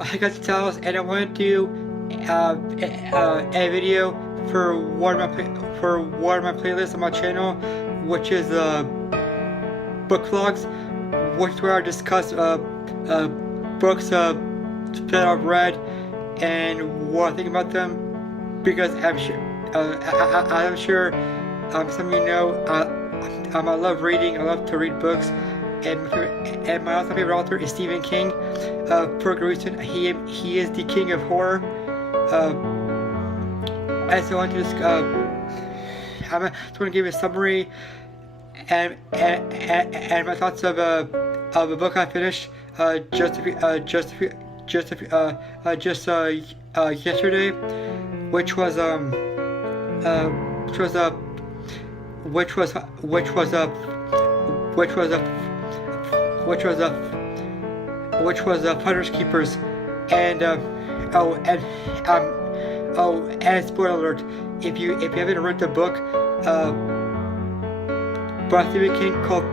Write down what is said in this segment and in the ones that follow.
I got the titles, and I want to do a video for one of my playlists on my channel, which is book vlogs, which is where I discuss books that I've read and what I think about them. Because I'm sure some of you know I love reading. I love to read books. And my other favorite author is Stephen King. For a good reason, he is the king of horror. And so I want to just want to give you a summary and my thoughts of a book I finished just yesterday, which was Finders Keepers, and and spoiler alert, if you haven't read the book by Stephen King called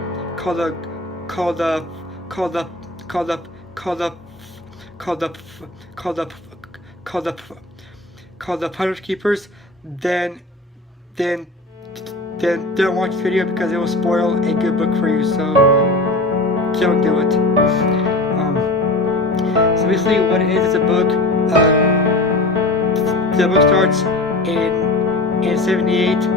the Finders Keepers, then don't watch this video because it will spoil a good book for you. So don't do it. So basically, what it is a book. The book starts in '78,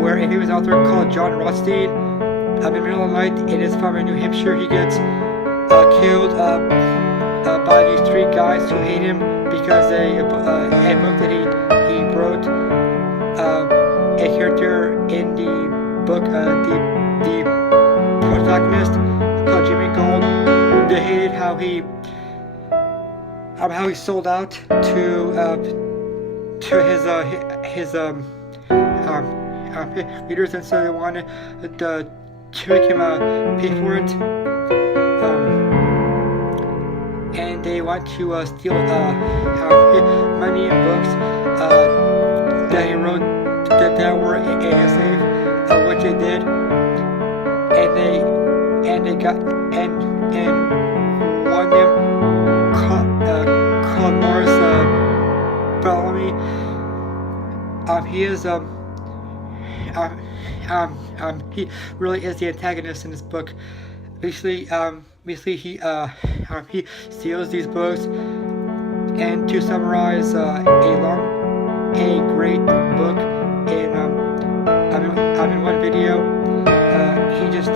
where a famous author called John Rothstein, in the middle of the night in his farm in New Hampshire, he gets killed by these three guys who hate him because a book that he wrote. A character in the book, the protagonist called Jimmy Gold, they hated how he sold out to his readers, and so they wanted to make him pay for it, and they want to steal money and books that he wrote that were in a safe, which they did, and they got and one of them called Morris Bellamy. He is he really is the antagonist in this book. Basically he steals these books, and to summarize a great book in one video, he just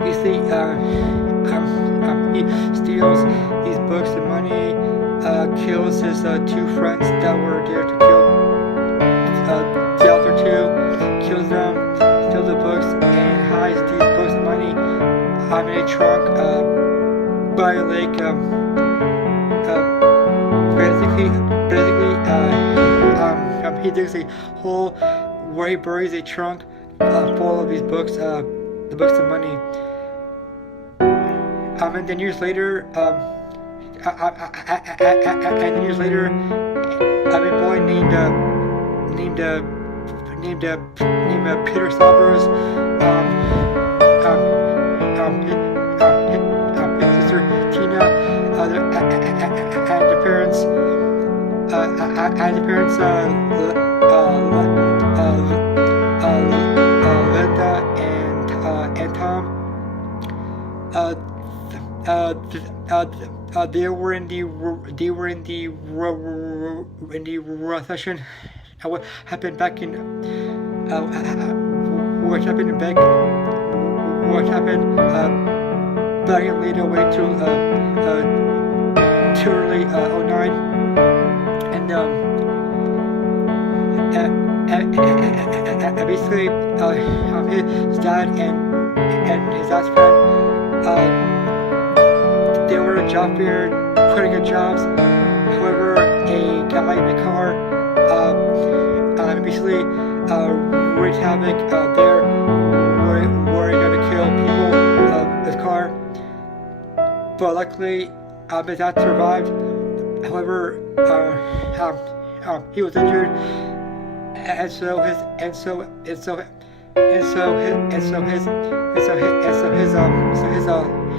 basically he steals these books and money, kills his two friends that were there to kill the other two, kills them, steals the books, and hides these books and money in a trunk by a lake. He digs a hole where he buries a trunk full of these books, the books and money. And then years later, a boy named Peter Salvers, his sister Tina, and the parents. Linda and Tom. They were in the recession. What happened back in back in late 08 to early 09. And basically, his dad and his dad's friend, they were a job fair, pretty good jobs. However, a guy in the car, basically wreaked havoc there, where he gonna kill people in his car. But luckily, his dad survived. However, he was injured, and so his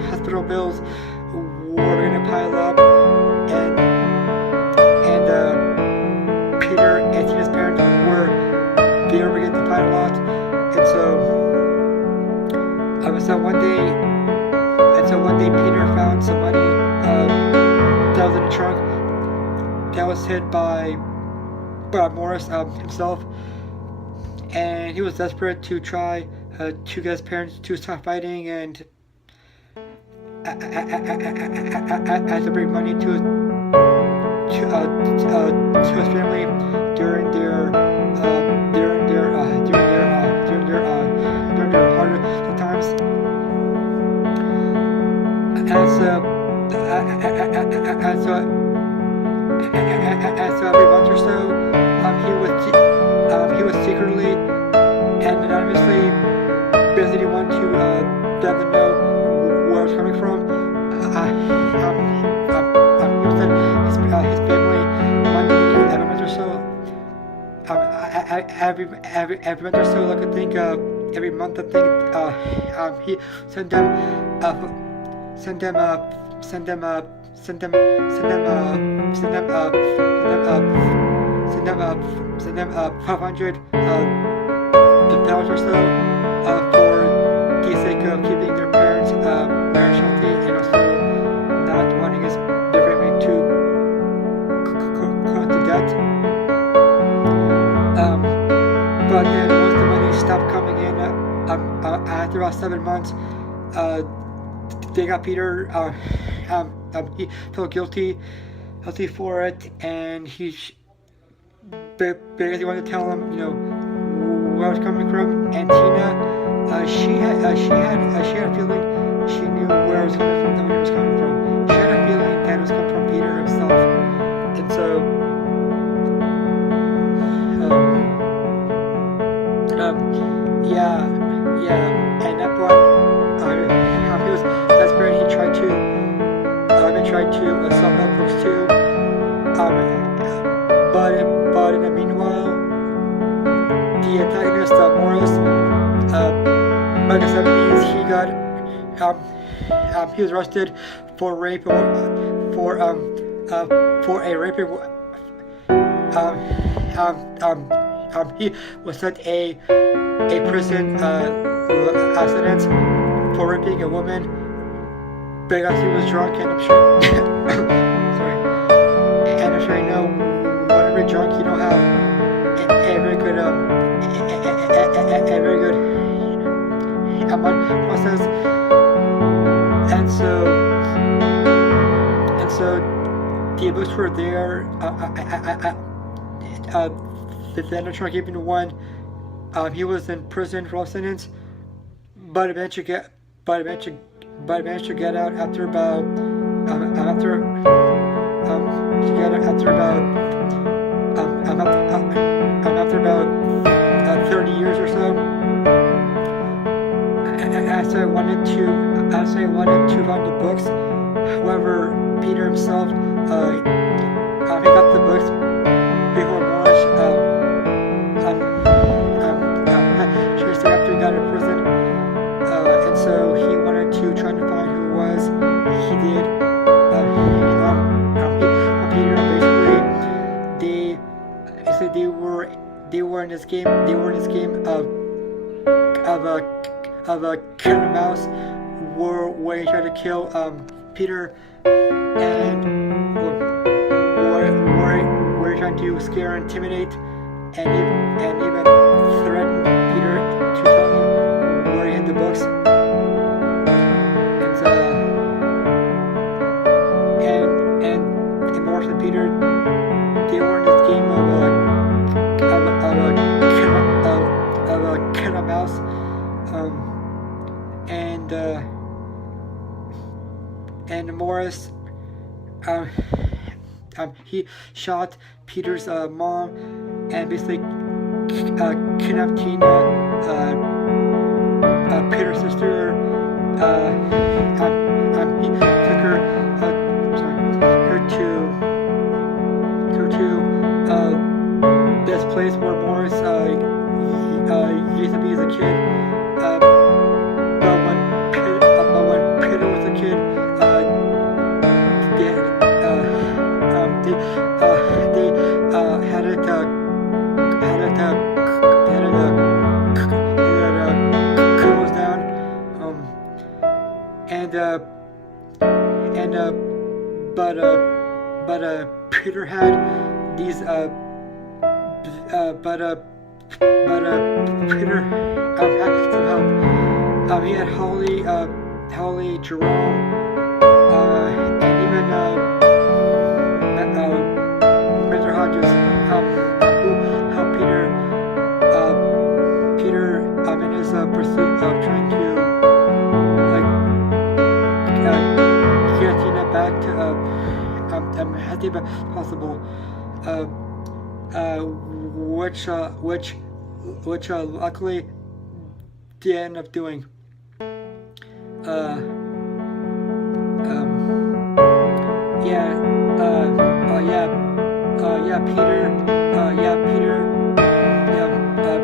hospital bills were gonna pile that was hit by Morris himself, and he was desperate to try to get his parents to stop fighting and to bring money to his family during their harder times. And so every month or so, he was secretly and anonymously basically want to let them know where I was coming from. He was his family money every month or so. Every month or so, I could think every month I think he sent them 500 pounds or so for the sake of keeping their parents marriage healthy and also not wanting their family to cut the debt. But then once the money stopped coming in after about 7 months, they got Peter. He felt guilty for it, and he basically wanted to tell him, where I was coming from. And Tina, she had a feeling she knew where I was coming from and where he was coming from. She had a feeling that it was coming from Peter himself, and so and that point, he was desperate. He tried to sell notebooks too. But in the meanwhile, the antagonist Morris, by the 70s, he was arrested for rape for a rape. He was sent a prison sentence for raping a woman because he was drunk, and I'm sure sorry, and I'm sure you know when you're drunk you don't have a very good process, and so the books were there. The Trump gave him one. He was in prison for life sentence, but eventually get out after about 30 years or so. As I wanted to run the books, however, Peter himself he got the books before Morris. After he got out of prison, and so he wanted to try to find who it was. He did. Peter basically, they were in this game. They were in this game of a cat and mouse, where he tried to kill Peter, and where he tried to scare, intimidate, and even threaten Peter to tell him where he hid the books. And Morris and Peter, they were in this game of a cat and mouse, and Morris, he shot Peter's mom and basically kidnapped Tina, Peter's sister. He took her to this place where Morris used to be as a kid. But when Peter was a kid, they had it closed down, Peter had these Peter had some help. He had Holly, Jerome, and even Mr. Hodges who helped Peter in his pursuit of trying to get Tina back to as deep as possible, which luckily they end up doing.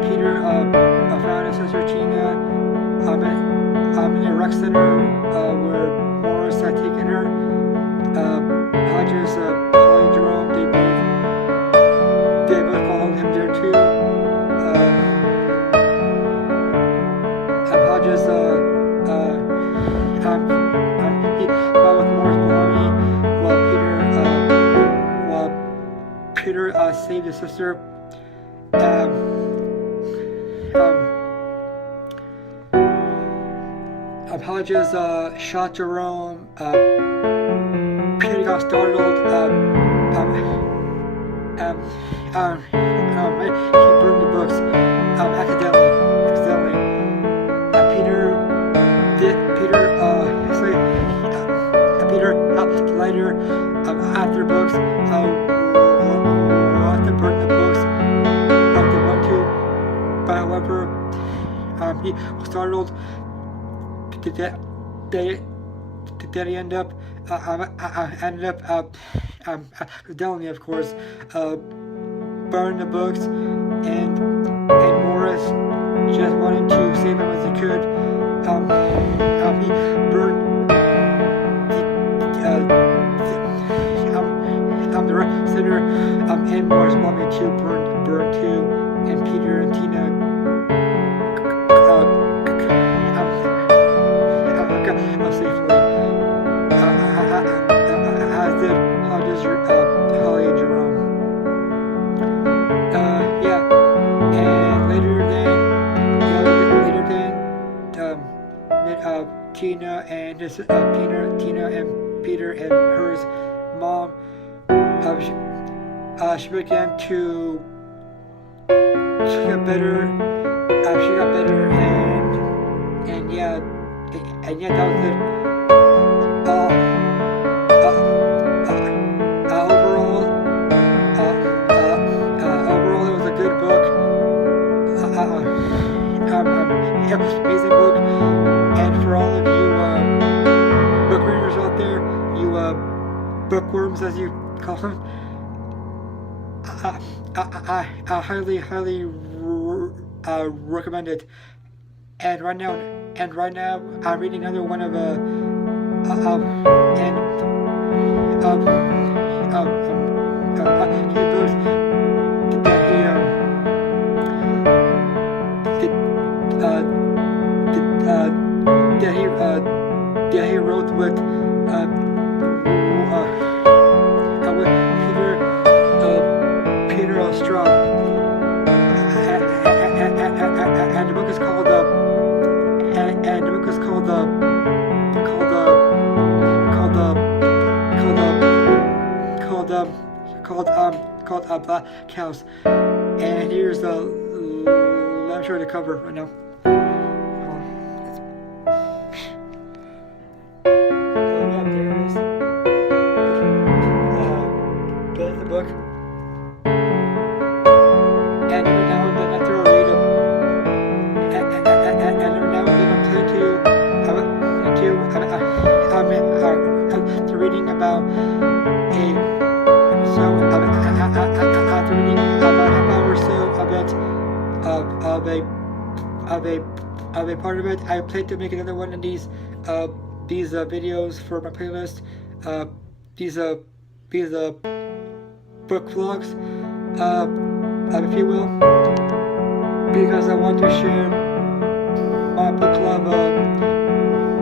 Peter found his sister Tina in a rec center where Morris had taken her. Hodges, Holly, Jerome, they both followed him there too. Hodges, he fought with Morris belonging while Peter saved his sister. Hodges shot Jerome. Peter got startled. He burned the books accidentally. Peter helped the lighter after books. Want to burn the books like they want to, but however, he was startled. They ended up accidentally, of course, burning the books, and Morris just wanted to save him as he could. He burned the rec center, and Morris wanted to burn too, and Peter and Tina safely, as did Hodges, Holly, and Jerome. And later then, Tina and Peter and her mom, she began to get better. She got better, and that was it. Overall, it was a good book. Amazing book. And for all of you book readers out there, you bookworms as you call them, I highly recommend it. And right now I'm reading another one of that he wrote with Peter Straub, and the book is called Black Cows. And here's let me show you the cover right now. There's the book. And every now and then after I read it, and every now and then I'm trying to reading about after reading about half hour or so of a part of it, I plan to make another one of these videos for my playlist. These book vlogs, if you will, because I want to share my book club,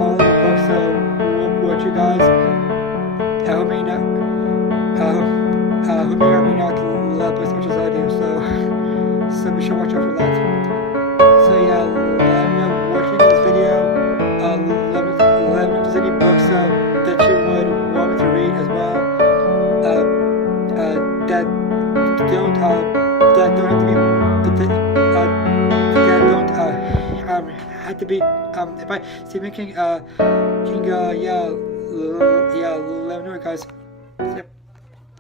all the books with you guys. I don't have to be, that don't have to be by Stephen King. Yeah, let me know, guys. Yep.